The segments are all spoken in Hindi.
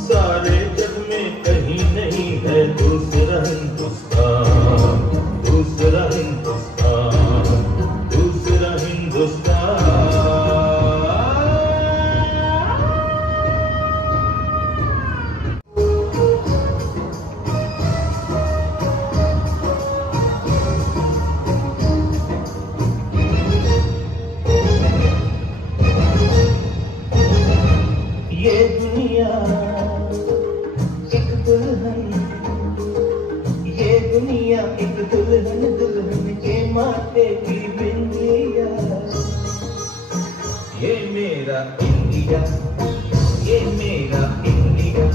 सारे जग में कहीं नहीं है दूसरा हिंदुस्तान, दूसरा हिंदुस्तान, दूसरा हिंदुस्तान। ये दुनिया एक दुल्हन, ये दुनिया एक दुल्हन, दुल्हन के माथे की बिंदिया। ये मेरा इंडिया, ये मेरा India.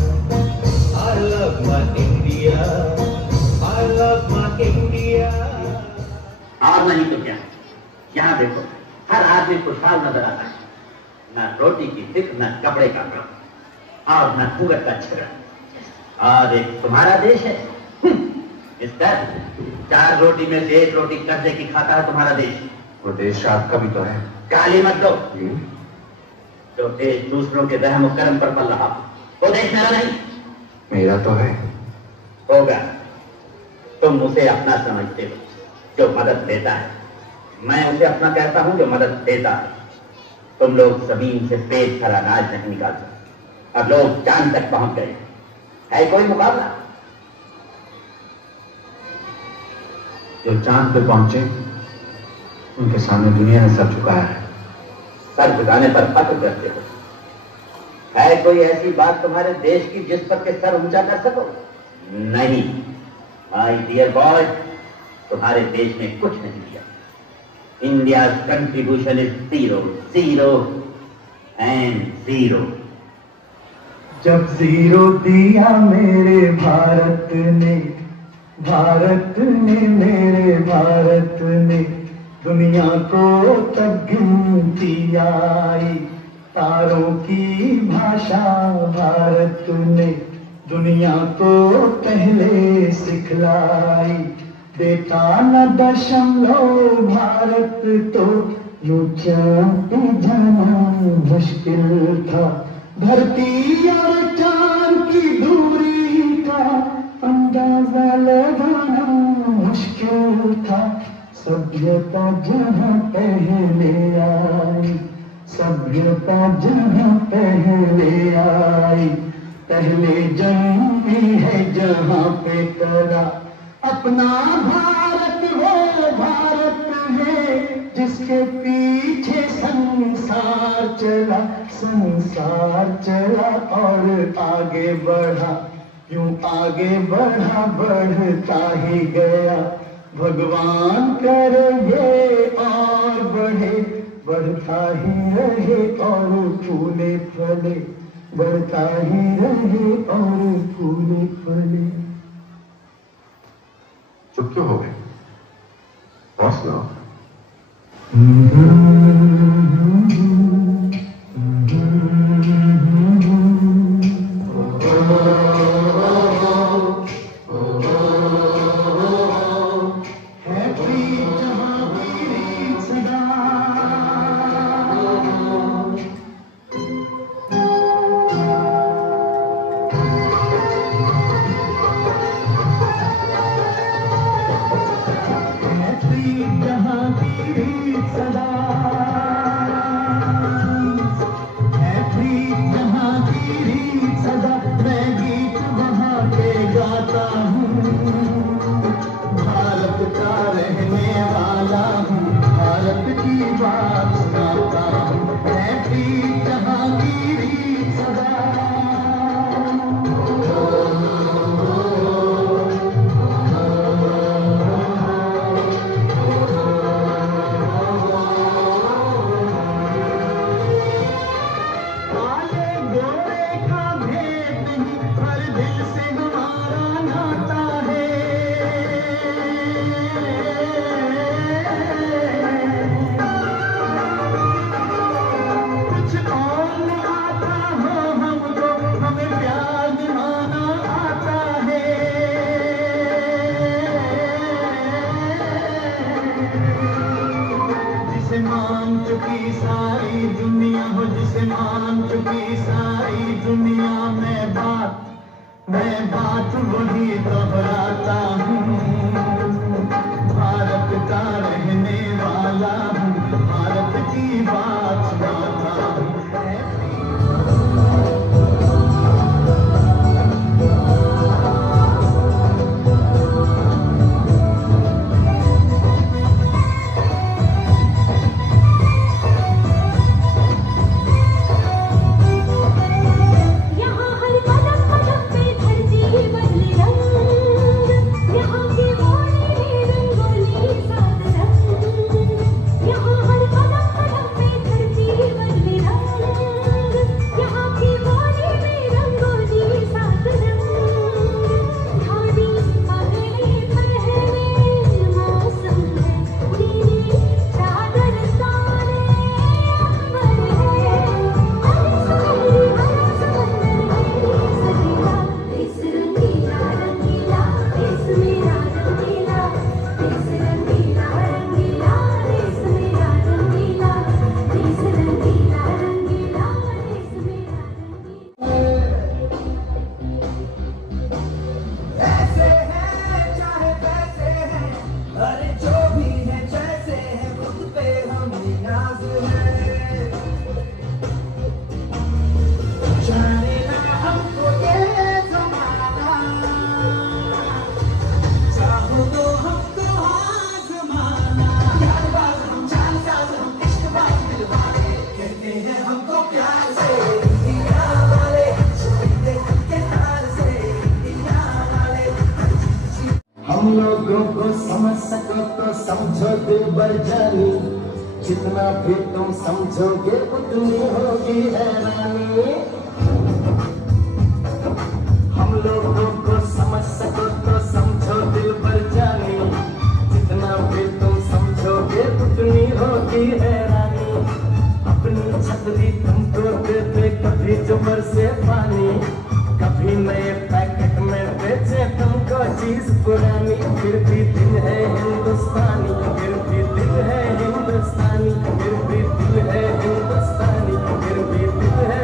I love my India, I love my India। और नहीं तो क्या, यहाँ देखो हर आदमी खुशहाल नजर आता है, न रोटी की फिक्र, न कपड़े का गम, और न कुएं का झगड़ा। और एक तुम्हारा देश है मिस्टर, 4 रोटी में से 1 रोटी कर्जे की खाता है तुम्हारा देश। वो देश आपका भी तो है। गाली मत दो। जो देश दूसरों के रहम करम पर पल रहा, वो देश मेरा नहीं। मेरा तो है। होगा, तुम उसे अपना समझते हो जो मदद देता है, मैं उसे अपना कहता हूं जो मदद देता है। तुम लोग जमीन से पेट भर अनाज नहीं निकाल सकते, और लोग चांद तक पहुंच गए। है कोई मुकाबला? जो चांद पे पहुंचे उनके सामने दुनिया ने सर झुकाया है। सर झुकाने पर फख्र करते हो। है कोई ऐसी बात तुम्हारे देश की जिस पर के सर ऊंचा कर सको? नहीं माय डियर बॉय, तुम्हारे देश ने कुछ नहीं किया। India's contribution is 0, 0 and 0। जब 0 दिया मेरे भारत ने, भारत ने, मेरे भारत ने, दुनिया को तब गिनती आई। तारों की भाषा भारत ने दुनिया को पहले सिखलाई। देता न दशमलव भारत तो यूं चाहते जाना मुश्किल था। धरती और चांद की दूरी का अंदाजा लगाना मुश्किल था। सभ्यता जहाँ पहले आई, सभ्यता जहाँ पहले आई, पहले जन्मी है जहाँ पे करा। अपना भारत वो भारत है जिसके पीछे संसार चला, संसार चला और आगे बढ़ा। यूं आगे बढ़ा, बढ़ता ही गया। भगवान करे ये और बढ़े, बढ़ता ही रहे और फूले फले, बढ़ता ही रहे और फूले फले। चुप क्यों हो गए? हौसला। जहाँ की सदा हम लोगों को समझ सको तो समझो दिलबर जानी, जितना भी तुम समझोगे उतनी होगी हैरानी। हम लोगों को समझ सको तो समझो दिलबर जानी, जितना भी तुम समझोगे उतनी होगी हैरानी। अपनी छतरी तुमको दे दे कभी जुमर से पानी, कभी नए पैकेट में बेचे तुमको चीज पुरानी। फिर भी दिल है हिंदुस्तानी, फिर भी दिल है हिंदुस्तानी, फिर भी दिल है हिंदुस्तानी, फिर भी दिल है।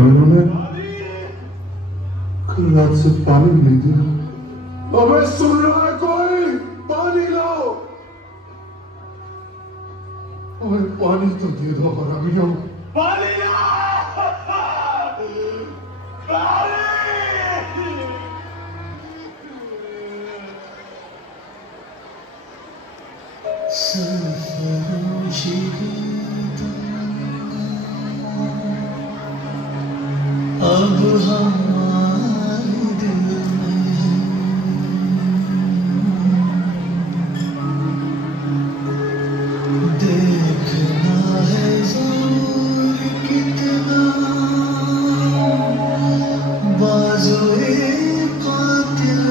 इन्होंने कल रात से पानी नहीं दिया। हमें सुन रहा है कोई? पानी लाओ, हमें पानी तो दे दो हरामियों। पानी लाओ, पानी। अब हमारे दिल में देखना है ज़रूर कितना बाज़ोए कातिल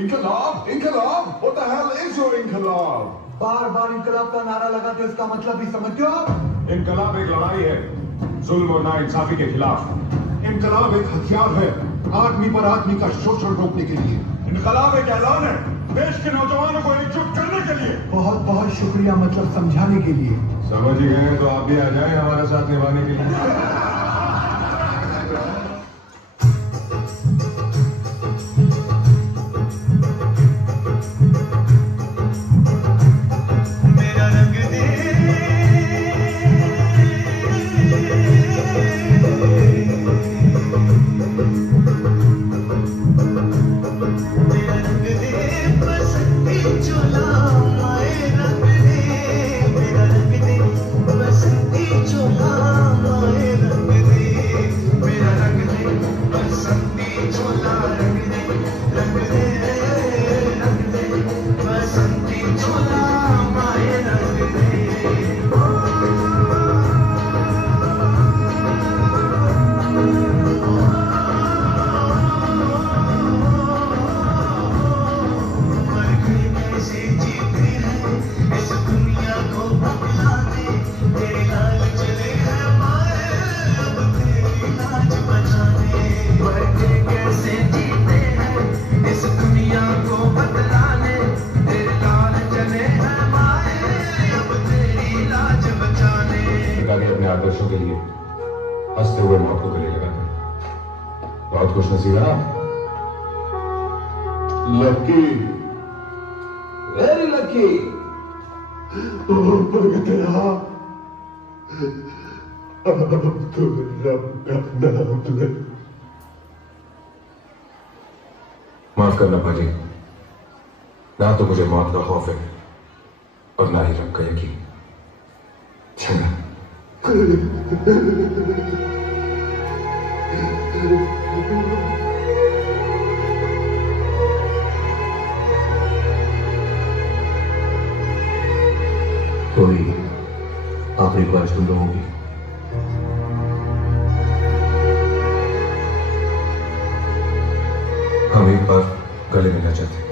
इनकलाब, इनकलाब, what the hell is your इनकलाब? बार बार इनकलाब का नारा लगाते हो, इसका मतलब ही समझते हो आप? इनकलाब एक लड़ाई है जुल्म और नाइंसाफी के खिलाफ। इनकलाब एक हथियार है आदमी पर आदमी का शोषण रोकने के लिए। इनकलाब एक ऐलान है देश के नौजवानों को एकजुट करने के लिए। बहुत बहुत शुक्रिया, मतलब समझाने के लिए। समझ ही गए तो आप भी आ जाएं हमारे साथ निभाने के लिए। आदर्शों के लिए हंसते हुए मौत को गले लगाते हैं। बहुत खुश नसीब है आप। Lucky, very lucky. माफ करना पाजी, ना तो मुझे मौत का खौफ है और ना ही रब का यकीन। चंगा। कोई आखिरी ख्वाहिश तुम लोगों की? हम एक बार गले मिलना चाहते हैं।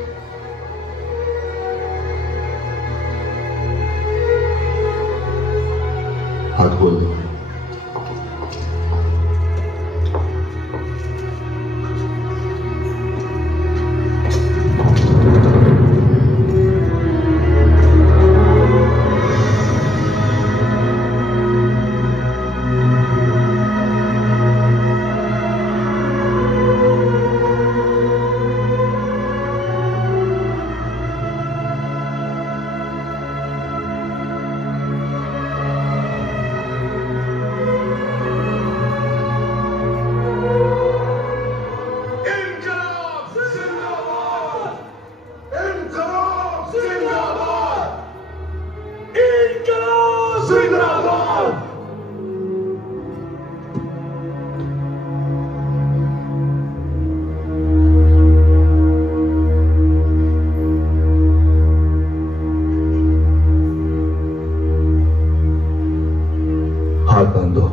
हाथ खोल दो। हाथ बांध दो।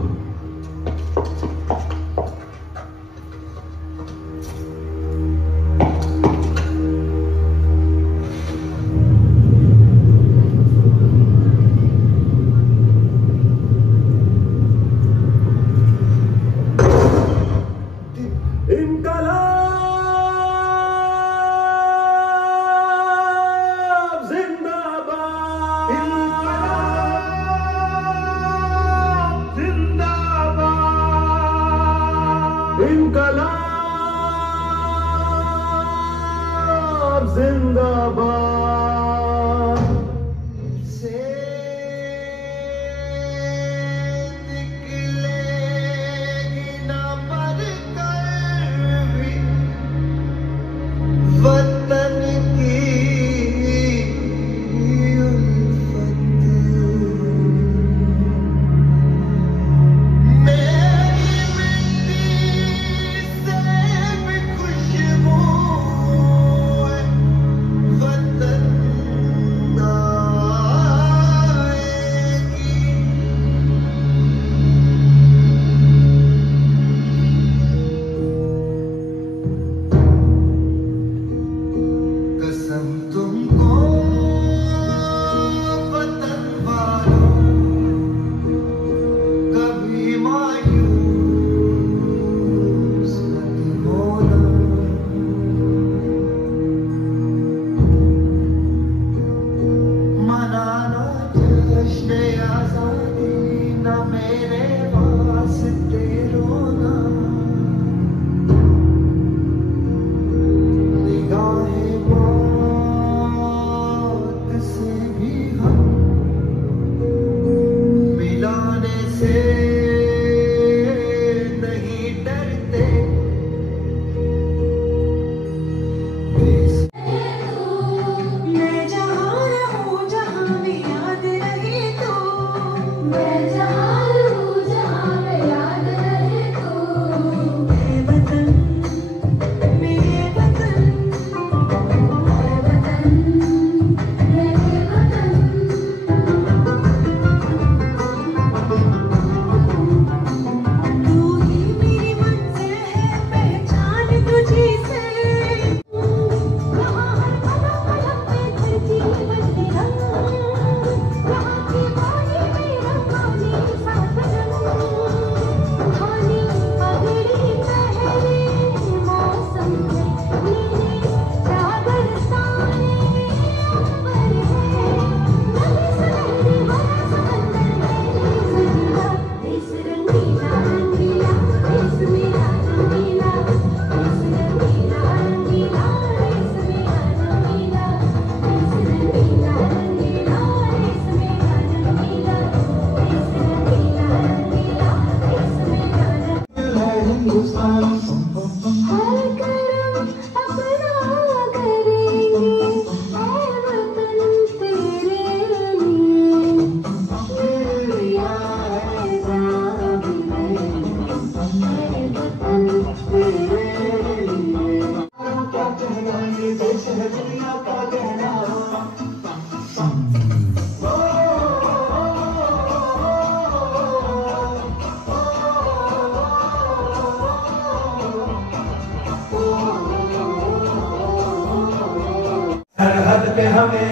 सरहद पे हमें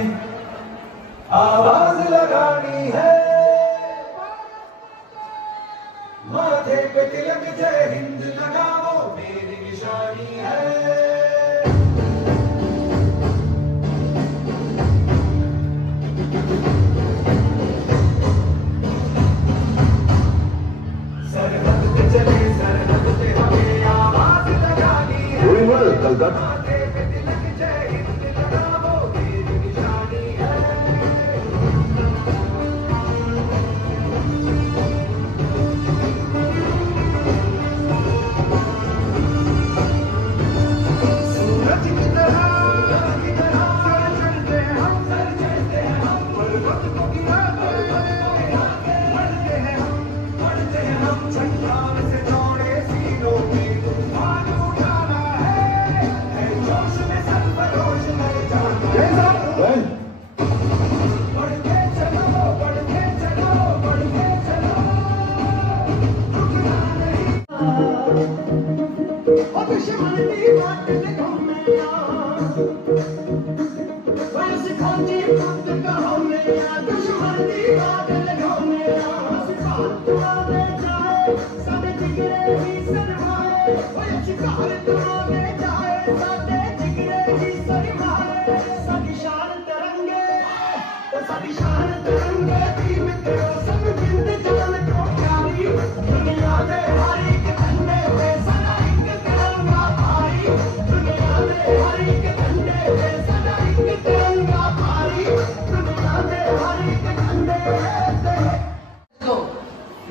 आवाज लगानी है,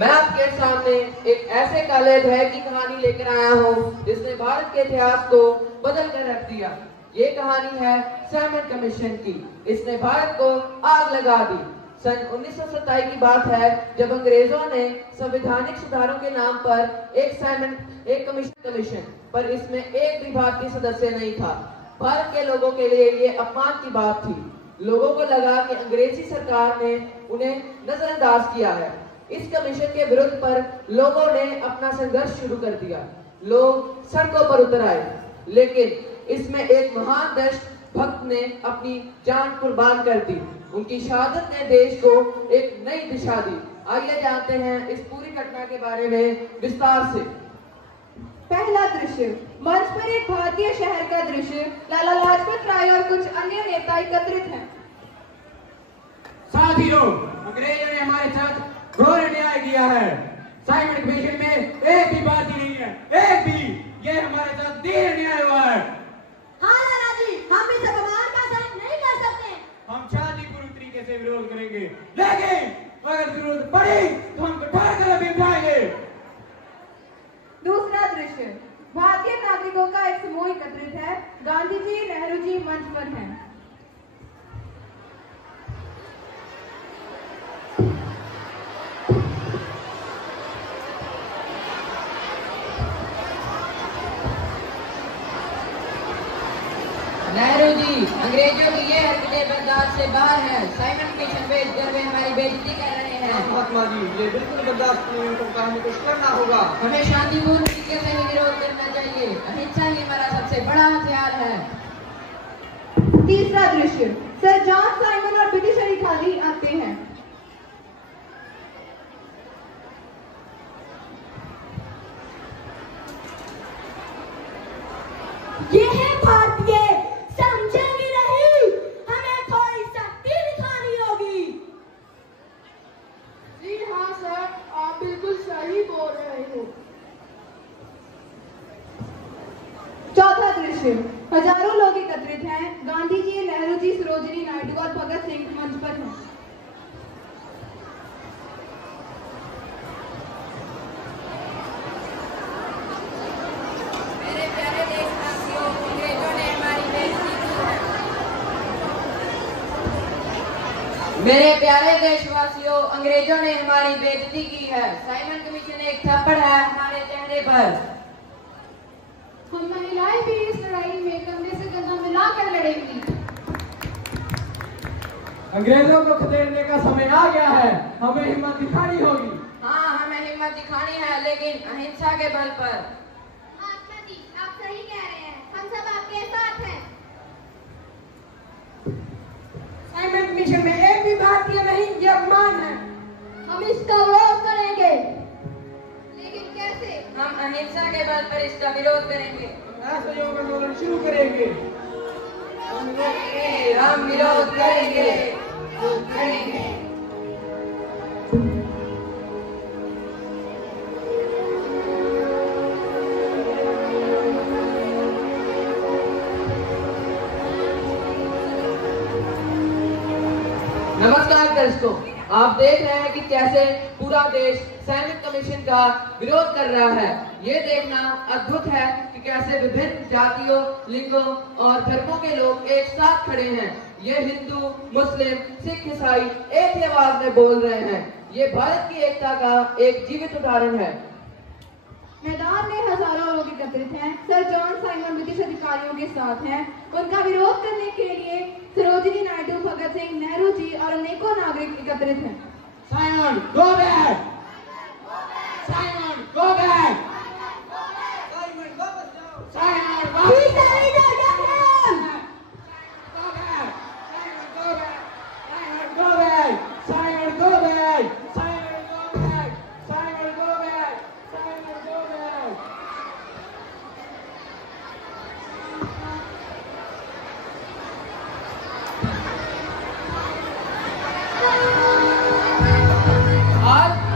मैं आपके सामने एक ऐसे काले धैर्य की कहानी लेकर आया हूँ जिसने भारत के इतिहास को बदल कर रख दिया। ये कहानी है साइमन कमीशन की। इसने भारत को आग लगा दी। सन 1927 की बात है जब अंग्रेजों ने संवैधानिक सुधारों के नाम पर एक कमीशन, पर इसमें एक भी भारतीय सदस्य नहीं था। भारत के लोगों के लिए ये अपमान की बात थी। लोगों को लगा कि अंग्रेजी सरकार ने उन्हें नजरअंदाज किया है। इस कमीशन के विरुद्ध पर लोगों ने अपना संघर्ष शुरू कर दिया। लोग सड़कों पर उतर आए, लेकिन इसमें एक महान देशभक्त ने अपनी जान कुर्बान कर दी। उनकी शहादत ने देश को एक नई दिशा दी। आइए जानते हैं इस पूरी घटना के बारे में विस्तार से। पहला दृश्य, मंच पर एक भारतीय शहर का दृश्य। लाला लाजपत राय और कुछ अन्य नेता एकत्रित हैं। साथियों, अंग्रेजों ने हमारे साथ घोर अन्याय किया है। साइमन कमीशन में एक भी बात ही नहीं है, एक भी। ये हमारे साथ देर अन्याय हुआ है। हाँ लाला जी, हम इस अपमान का सहन नहीं कर सकते। हम शांतिपूर्ण तरीके से विरोध करेंगे, लेकिन अगर जरूरत पड़ी तो हम कठोर कदम भी उठाएंगे। दूसरा दृश्य, भारतीय नागरिकों का एक समूह एकत्रित है। गांधी जी, नेहरू जी मंच पर हैं। नेहरू जी, अंग्रेजों की ये हरकतें बर्दाश्त से बाहर है। साइमन कमीशन पे इस वे हमारी बेइज्जती कर रहे हैं। महात्मा जी, ये बिल्कुल बर्दाश्त नहीं, उनको काम कुछ करना होगा। हमें शांतिपूर्ण तरीके से ही विरोध करना चाहिए। अहिंसा ही हमारा सबसे बड़ा हथियार है। तीसरा दृश्य, सर जॉन साइमन और ब्रिटिश अधिकारी आते हैं। ये है भारतीय, समझेंगे नहीं, हमें थोड़ी शक्ति दिखानी होगी। जी हाँ सर, आप बिल्कुल सही बोल रहे हो। चौथा दृश्य, हजारों लोग एकत्रित हैं। गांधी जी, नेहरू जी, सरोजिनी नायडू और भगत सिंह मंच पर हैं। मेरे प्यारे देशवासियों, अंग्रेजों ने हमारी बेइज्जती की है। साइमन कमीशन एक थप्पड़ है हमारे चेहरे पर। हम महिलाएं भी इस लड़ाई में कंधे से कंधा मिलाकर लड़ेंगी। अंग्रेजों को खदेड़ने का समय आ गया है। हमें हिम्मत दिखानी होगी। हाँ, हमें हिम्मत दिखानी है, लेकिन अहिंसा के बल पर। महात्मा जी, आप सही कह रहे हैं, हम सब आपके साथ हैं। साइमन कमीशन में एक भी भारतीय नहीं, ये अपमान है। हम इसका विरोध करेंगे। लेकिन कैसे? हम अहिंसा के बल पर इसका विरोध करेंगे। असहयोग आंदोलन शुरू करेंगे। हम विरोध करेंगे। आप देख रहे हैं कि कैसे पूरा देश सैनिक कमीशन का विरोध कर रहा है। ये देखना अद्भुत है कि कैसे विभिन्न जातियों, लिंगों और धर्मों के लोग एक साथ खड़े हैं। ये हिंदू, मुस्लिम, सिख, ईसाई एक ही आवाज में बोल रहे हैं। ये भारत की एकता का एक जीवित उदाहरण है। मैदान में हजारों लोग एकत्रित हैं। सर जॉन साइमन ब्रिटिश अधिकारियों के साथ हैं। उनका विरोध करने के लिए सरोजिनी नायडू, भगत सिंह, नेहरू जी और अनेकों नागरिक एकत्रित हैं। Simon go back, Simon go back, Simon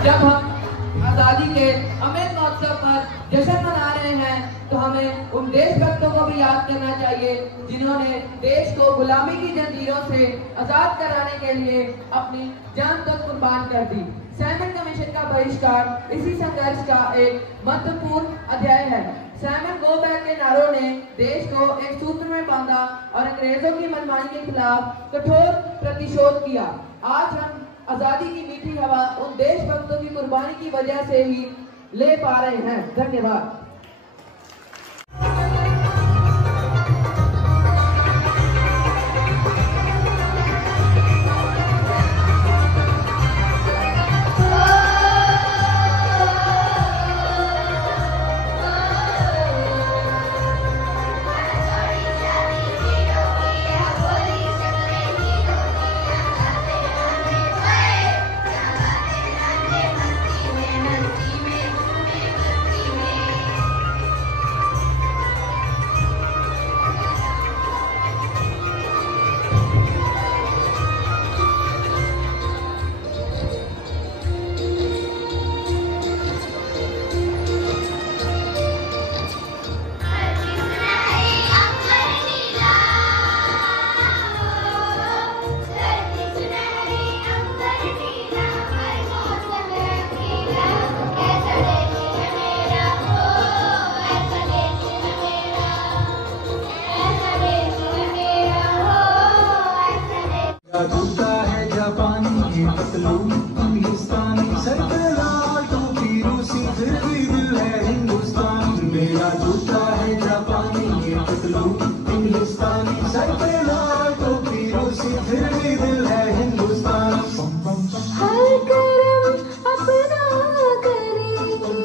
जब हम आजादी के अमृत महोत्सव पर जश्न मना रहे हैं तो हमें उन देशभक्तों को भी याद करना चाहिए जिन्होंने देश को गुलामी की जंजीरों से आजाद कराने के लिए अपनी जान तक कुर्बान कर दी। साइमन कमीशन का बहिष्कार इसी संघर्ष का एक महत्वपूर्ण अध्याय है। साइमन गो बैक के नारों ने देश को एक सूत्र में बांधा और अंग्रेजों की मनमानी के खिलाफ कठोर प्रतिशोध किया। आज हम आजादी की मीठी हवा उन देशभक्तों की कुर्बानी की वजह से ही ले पा रहे हैं। धन्यवाद। जूता है जापानी ये पतलून इंग्लिस्तानी, सर पे लाल टोपी रूसी, फिर भी दिल है हिंदुस्तानी। मेरा जूता है जापानी ये पतलून इंग्लिस्तानी, सर पे लाल टोपी रूसी, फिर भी दिल है हिंदुस्तानी। हर करम अपना करेगी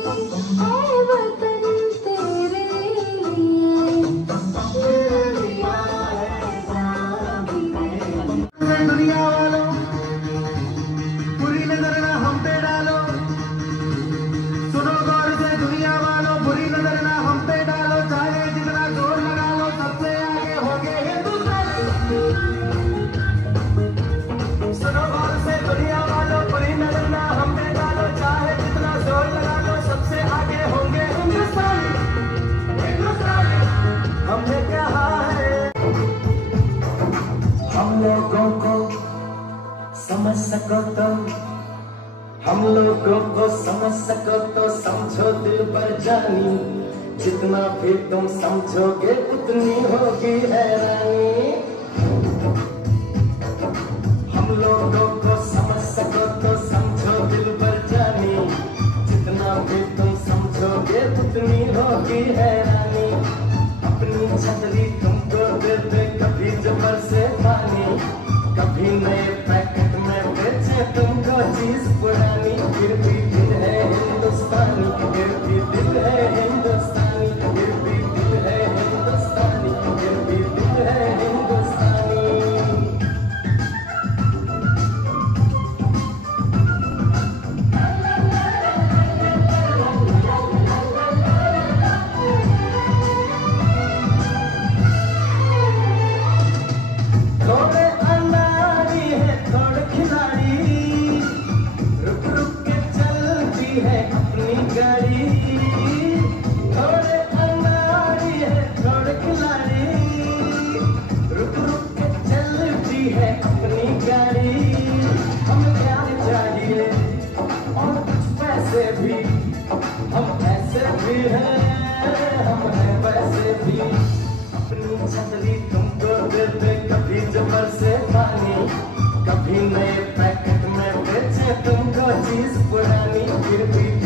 है वतन तेरे लिए, दुनिया वालों बुरी नजर ना हम पे डालो, सुनो गौर से दुनिया वालों बुरी नजर ना हम पे डालो, चाहे जितना जोर लगा लो सबसे आगे होंगे हिंदुस्तानी। सुनो गौर से दुनिया वालों बुरी नजर ना हम पे डालो, चाहे जितना जोर लगा लो सबसे आगे होंगे हिंदुस्तानी। हिंदुस्तानी हमने कहा है, हम लोगों को समझ सको तो, हम लोगों को समझ सको तो समझो दिल पर जानी, जितना भी तुम समझोगे उतनी होगी हैरानी। हम लोगों को समझ सको तो समझो दिल पर जानी, जितना भी तुम समझोगे उतनी होगी हैरानी। अपनी छतरी तुमको दे दे कभी जबर से पानी, कभी नए पैकेट में बेचे तुमको चीज पुरानी, फिर भी दिल है हिंदुस्तानी, फिर भी दिल है हिंदुस्तानी, फिर भी दिल है हिंदुस्तानी, फिर भी दिल है हिंदुस्तानी। थोड़े अनाड़ी है थोड़े खिलाड़ी, रुक रुक के चलती है अपनी गाड़ी। थोड़े अनाड़ी है थोड़े खिलाड़ी, रुक रुक के चलती है अपनी गाड़ी। हम ज्ञान वैसे भी, हम ऐसे भी हैं, हम हैं वैसे भी। अपनी छतरी तुमको दे दे कभी जबर से पानी, कभी नए पैकेट में बेचे तुमको चीज पुरानी, फिर भी